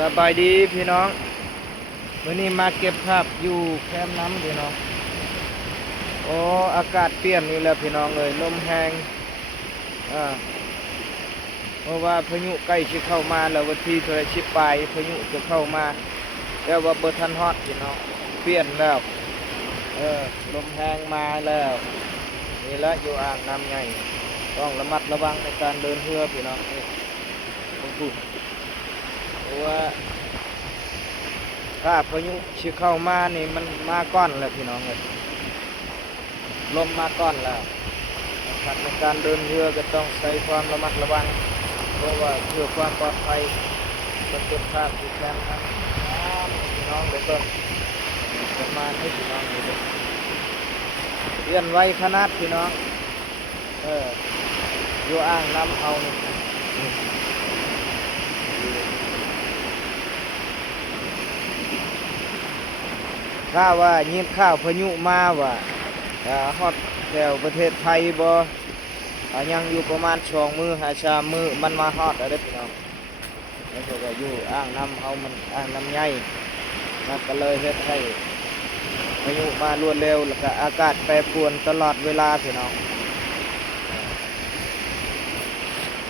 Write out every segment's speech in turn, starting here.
สบายดีพี่น้องวันนี้มาเก็บภาพอยู่แคมป์น้ำพี่น้องโอ้อากาศเปลี่ยนนี่แหละพี่น้องเลยลมแห้งเพราะว่าพายุใกล้จะเข้ามาแล้ววันที่เท่าไรชิบปลายพายุจะเข้ามาแล้วว่าเบอร์ทันฮอตพี่น้องเปลี่ยนแล้วลมแห้งมาแล้วนี่ละอยู่อ่างน้ำใหญ่ต้องระมัดระวังในการเดินเรือพี่น้องนี่ต้องพูดเพราะว่าถ้าพายุชิเข้ามานี่มันมาก้อนแล้วพี่น้องเลยลมมาก้อนแล้วในการเดินเรือก็ต้องใช้ความระมัดระวังเพราะว่าเพื่อความปลอดภัยมันเป็นภาพที่แข็งนะพี่น้องเดี๋ยวต้นประมาณให้พี่น้องดูเรียนไว้ขนาดพี่น้องอยู่อ่างน้ำเอานี่ถ้าว่ายินข้าวพายุมาว่าฮอดแถวประเทศไทยบ่ยังอยู่ประมาณ2 มื้อ3 มื้อมันมาฮอดอะไรพี่น้องแล้วก็อยู่อ่างน้ำเอามันอ่างน้ำใหญ่มันก็เลยเฮ็ดให้พายุมารวดเร็วแล้วก็อากาศแปรปรวนตลอดเวลาพี่น้อง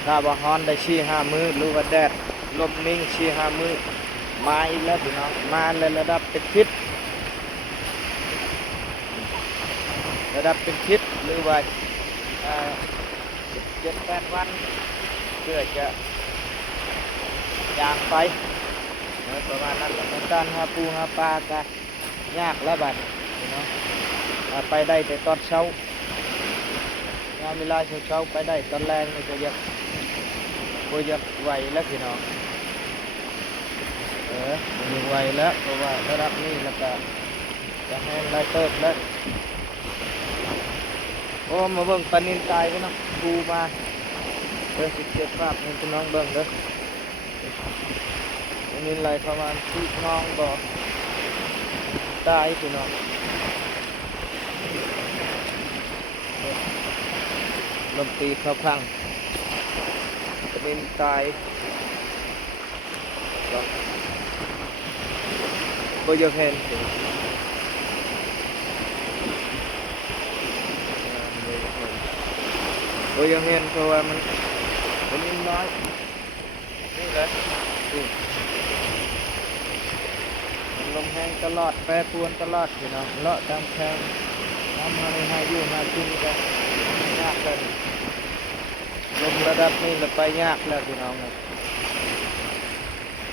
ถ้าว่าฮ้อนได้4-5 มื้อหรือว่าแดดลมนิ่ง4-5 มื้อมาอีกแล้วพี่น้องมาเลยระดับเป็นพิษหรือว่า7-8 วันเพื่อจะย่างไปประมาณนั้นในการหาปูหาปลาก็ยากแล้วบัดเนาะไปได้แต่ตอนเช้างานเวลาเช้าไปได้ตอนแรงนี่ก็ยังไหวแล้วพี่น้องมีไหวแล้วเพราะว่าระดับนี้แล้วก็จะแห้งไล่เติบแล้วโอ้มาเบิ่งปลานิลตายไปเนาะดูมาสิเก็บภาพนี่พี่น้องเบิ่งเด้อปลานิลไหลประมาณที่น้องบ่ตายพี่น้องลมตีเข้าพังปลานิลตายก็ยังเห็นก็ยังเห็นเพราะว่ามันนิดน้อยนี่แหละลมแห้งตลอดแปรปรวนตลอดพี่น้องเลาะตามแคมน้ำมาในหาอยู่หากินกันยากเลยลมระดับนี้เราไปยากแล้วพี่น้อง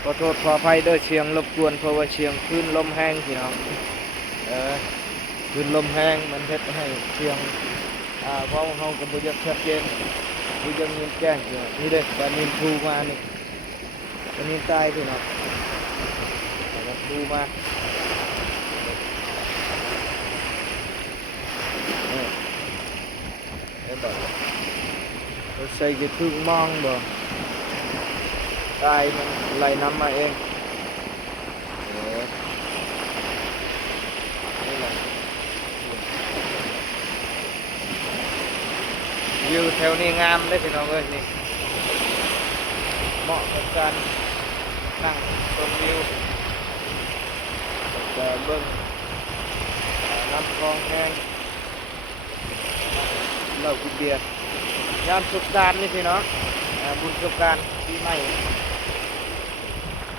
ขอโทษขออภัยด้วยเชียงรบกวนเพราะว่าเชียงขึ้นลมแห้งพี่น้องขึ้นลมแห้งมันเฮ็ดให้เชียงเพราะเขากับบุญชัดเจนบุญยังยินแจ้งอยู่นี่เด็กปลานิลทูมานี่ปลานิลตายพี่น้องปลาทูมาเราใส่กี่พึ่งมองบ่ตายมันไหลน้ำมาเองวิวแถวนี้งามเลยพี่น้องเอ้ยนี่เหมาะกับการนั่งชมวิวจะเบิ่งน้ำคลองแห้งเรากินเบียร์ยามสงกรานต์นี่พี่น้องบุญสงกรานต์ปีใหม่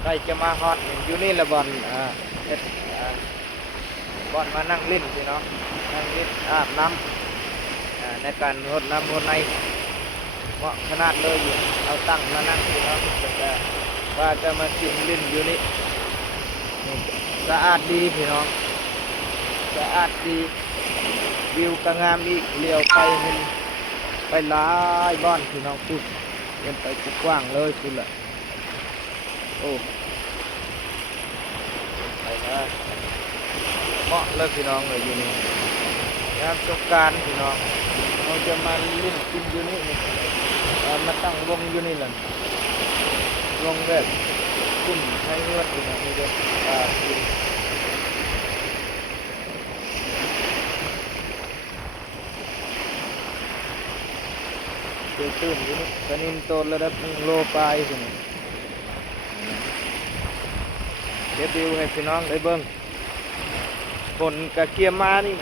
ใกล้จะมาฮอตอยู่นี่ละบอลบอลมานั่งเล่นพี่น้องนั่งเล่นอาบน้ำในการรดน้ำรดในเหมาะขนาดเลยอยู่เอาตั้งมานั่งพี่น้องแต่ว่าจะมากินเล่นอยู่นี่สะอาดดีพี่น้องสะอาดดีวิวก็งามอีกเลี้ยวไปเห็นไปหลายบ้านพี่น้องพูดเดินไปกว้างเลยคุณล่ะโอ้ไปนะเหมาะเลยพี่น้องเลยอยู่นี่งานสงกรานต์พี่น้องเราจะมาเล่นกินอยู่นี่มาตั้งวงอยู่นี่แหละวงแบบกุ้งให้เงือกอยู่นี่เด็กกินตื่นอยู่นี่ปลานิลโตระดับ1 โลปลายสิ เก็บวิวให้พี่น้องได้เบิ่งฝนกะเกียมมานี่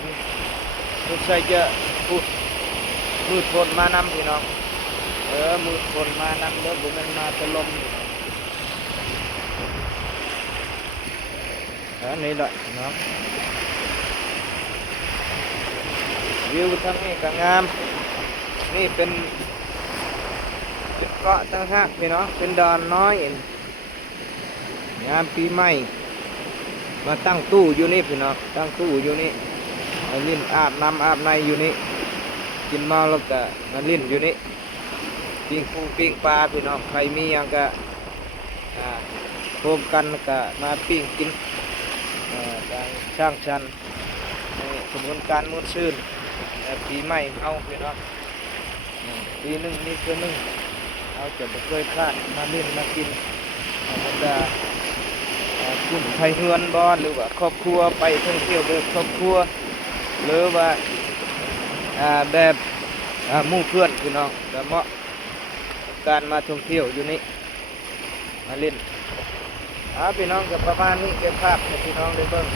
สงสัยจะพูดมืดฝนมานำพี่น้องมืดฝนมานำเด้อบ่แม่นมาตะลมพี่น้องนี่แหละพี่น้องวิวทางนี้ก็งามนี่เป็นเกาะต่างหากพี่น้องเป็นดอนน้อยงามปีใหม่มาตั้งตู้อยู่นี่พี่น้องตั้งตู้อยู่นี่มาลิ้นอาบน้ำอาบในอยู่นี่กินเมาแล้วก็มาลิ้นอยู่นี่ปิ้งปูปิ้งปลาพี่น้องใครมีอย่างก็รวมกันก็มาปิ้งกินการช่างชันกระบวนการมุดซื่นปีใหม่เอาพี่น้องปีหนึ่งนี่คือหนึ่งเอาจะไม่เคยพลาดมาเล่นมากินบรรดากลุ่มไทยเฮือนบอลหรือว่าครอบครัวไปท่องเที่ยวแบบครอบครัวหรือว่าแบบหมู่เพื่อนพี่น้องก็เหมาะกับการมาท่องเที่ยวอยู่นี่มาเล่นพี่น้องกับประมาณนี้เก็บภาพให้พี่น้องได้เบิ่ง